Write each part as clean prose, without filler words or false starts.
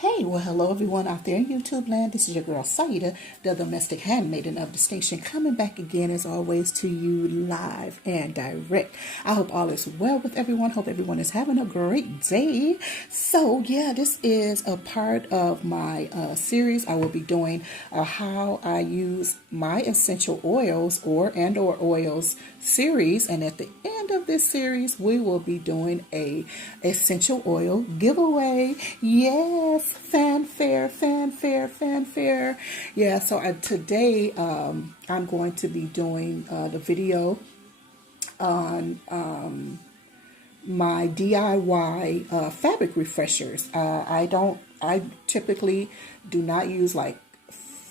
Hey, well, hello everyone out there in YouTube land. This is your girl Saida, the domestic handmaiden of the station, coming back again as always to you live and direct. I hope all is well with everyone. Hope everyone is having a great day. So yeah, this is a part of my series. I will be doing how I use my essential oils or oils series, and at the end of this series we will be doing a essential oil giveaway. Yes, fanfare, fanfare, fanfare. Yeah, so today I'm going to be doing the video on my DIY fabric refreshers. I typically do not use like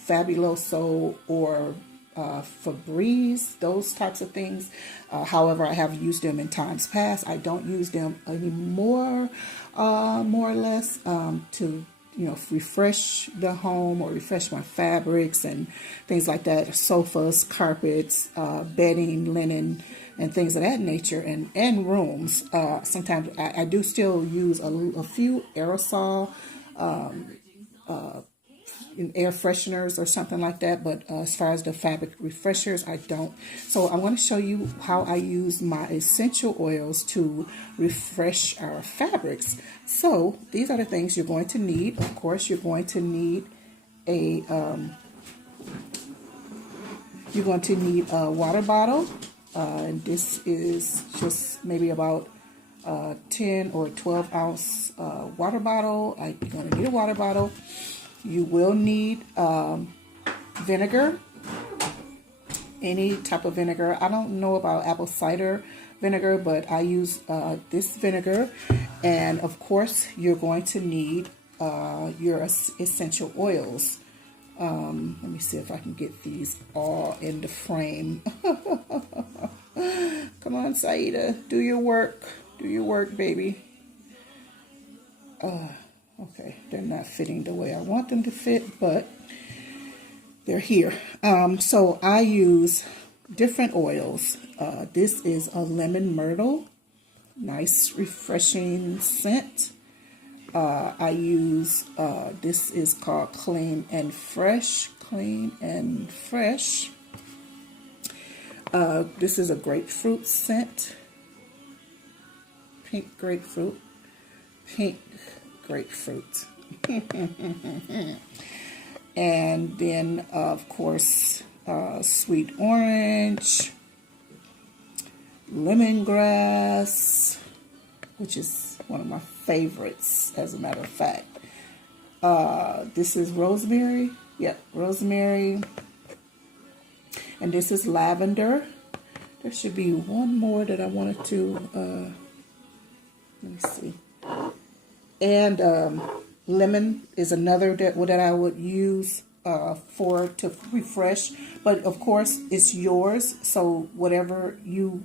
Fabuloso or Febreze, those types of things. However, I have used them in times past. I don't use them anymore, more or less, to refresh the home or refresh my fabrics and things like that, sofas, carpets, bedding, linen, and things of that nature, and rooms. Sometimes I do still use a few aerosol air fresheners or something like that, but as far as the fabric refreshers, I don't. So I'm going to show you how I use my essential oils to refresh our fabrics. So these are the things you're going to need. Of course, you're going to need a water bottle, and this is just maybe about 10 or 12 ounce water bottle. You're going to need a water bottle. You will need vinegar, any type of vinegar. I don't know about apple cider vinegar, but I use this vinegar. And of course, you're going to need your essential oils. Let me see if I can get these all in the frame. Come on, Saida, do your work. Do your work, baby. Okay, they're not fitting the way I want them to fit, but they're here. So I use different oils. This is a lemon myrtle, nice refreshing scent. I use, this is called Clean and Fresh. Clean and Fresh. This is a grapefruit scent. Pink grapefruit. Pink grapefruit. And then of course sweet orange, lemongrass, which is one of my favorites as a matter of fact. This is rosemary. Yep, rosemary. And this is lavender. There should be one more that I wanted to let me see. And lemon is another that I would use to refresh. But of course, it's yours. So whatever you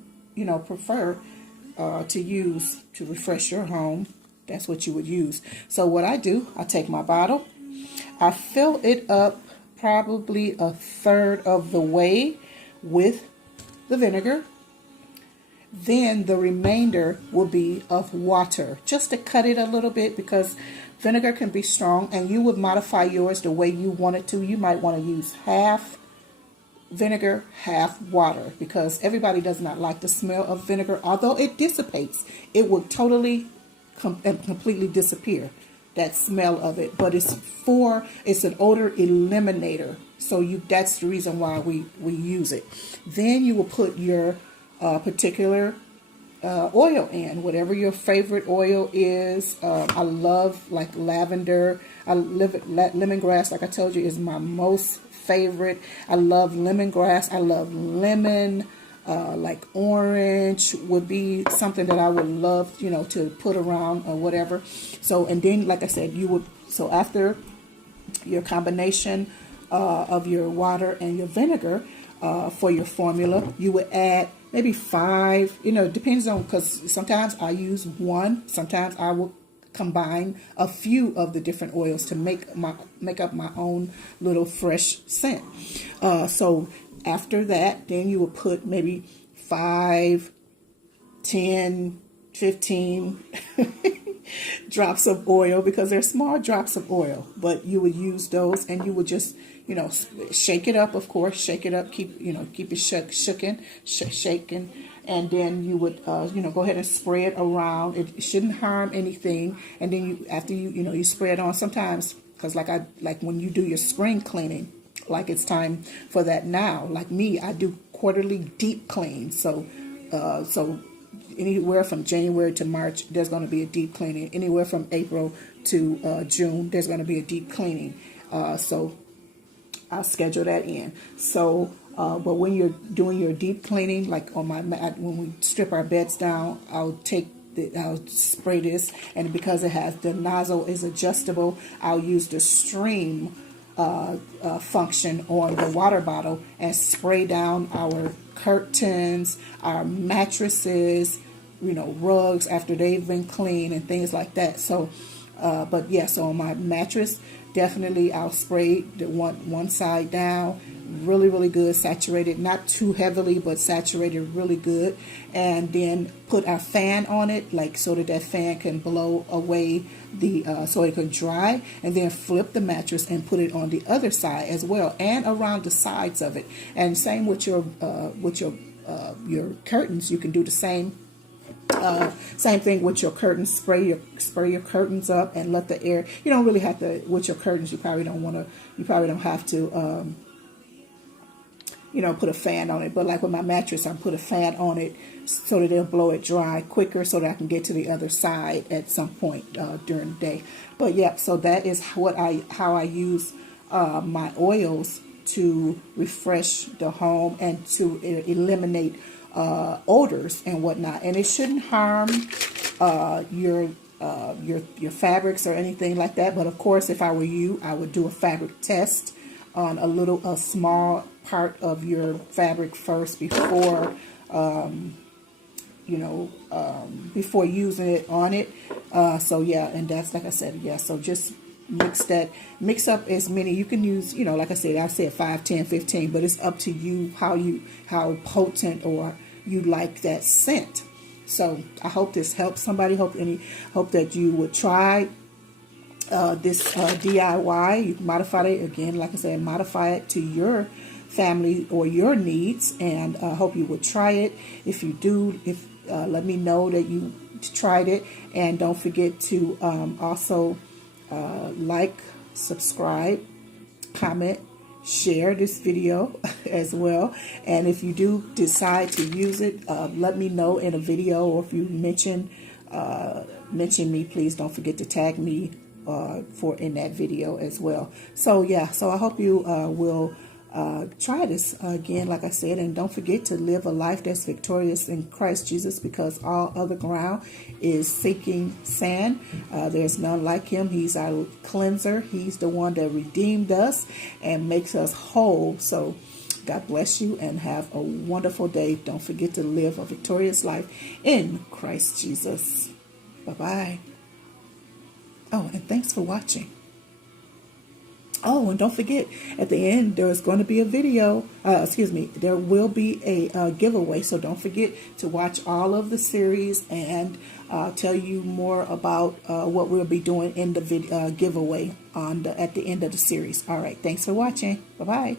prefer to use to refresh your home, that's what you would use. So what I do, I take my bottle, I fill it up probably a third of the way with the vinegar. Then the remainder will be of water, just to cut it a little bit, because vinegar can be strong, and you would modify yours the way you want it to. You might want to use half vinegar, half water, because everybody does not like the smell of vinegar. Although it dissipates, it will totally and completely disappear, that smell of it. But it's an odor eliminator. So that's the reason why we use it. Then you will put your particular oil in, whatever your favorite oil is. I love like lavender. Lemongrass, like I told you, is my most favorite. I love lemongrass. I love lemon. Like orange would be something that I would love, to put around or whatever. So, and then, like I said, so after your combination of your water and your vinegar for your formula, you would add maybe 5, it depends on, because sometimes I use one, sometimes I will combine a few of the different oils to make up my own little fresh scent. So after that, then you will put maybe 5, 10, 15 drops of oil, because they're small drops of oil, but you would use those, and you would just, shake it up, of course, shake it up, keep it shaking, and then you would, go ahead and spray it around. It shouldn't harm anything. And then after you spray it on, sometimes, because like when you do your spring cleaning, like it's time for that now. Like me, I do quarterly deep clean. So anywhere from January to March, there's going to be a deep cleaning. Anywhere from April to June, there's going to be a deep cleaning. So I'll schedule that in. So, but when you're doing your deep cleaning, like when we strip our beds down, I'll spray this, and because the nozzle is adjustable, I'll use the stream function on the water bottle and spray down our curtains, our mattresses, rugs after they've been cleaned and things like that. So, but yeah, so on my mattress, definitely I'll spray the one side down, really, really good, saturated, not too heavily, but saturated really good. And then put a fan on it, like so that fan can blow away so it can dry, and then flip the mattress and put it on the other side as well, and around the sides of it. And same with your curtains. You can do the same thing with your curtains. Spray your curtains up and let the air. You don't really have to with your curtains. You probably don't have to put a fan on it. But like with my mattress, I put a fan on it so that it'll blow it dry quicker, so that I can get to the other side at some point during the day. But yeah, so that is how I use my oils to refresh the home and to eliminate odors and whatnot. And it shouldn't harm your fabrics or anything like that. But of course, if I were you, I would do a fabric test on a small part of your fabric first before before using it on it. So yeah, and that's, like I said, yeah, so just mix up as many. You can use, like I said 5, 10, 15, but it's up to you how potent or you like that scent. So I hope this helps somebody. Hope that you would try this DIY. You can modify it again, like I said, modify it to your family or your needs, and I hope you would try it. If you do, let me know that you tried it, and don't forget to also like, subscribe, comment, share this video as well. And if you do decide to use it, let me know in a video, or if you mention me, please don't forget to tag me in that video as well. So yeah, so I hope you will try this again, like I said, and don't forget to live a life that's victorious in Christ Jesus, because all other ground is sinking sand. There's none like him. He's our cleanser. He's the one that redeemed us and makes us whole. So God bless you and have a wonderful day. Don't forget to live a victorious life in Christ Jesus. Bye-bye. Oh, and thanks for watching. Oh, and don't forget, at the end, there's going to be a video. There will be a giveaway. So don't forget to watch all of the series, and tell you more about what we'll be doing in the giveaway at the end of the series. All right. Thanks for watching. Bye-bye.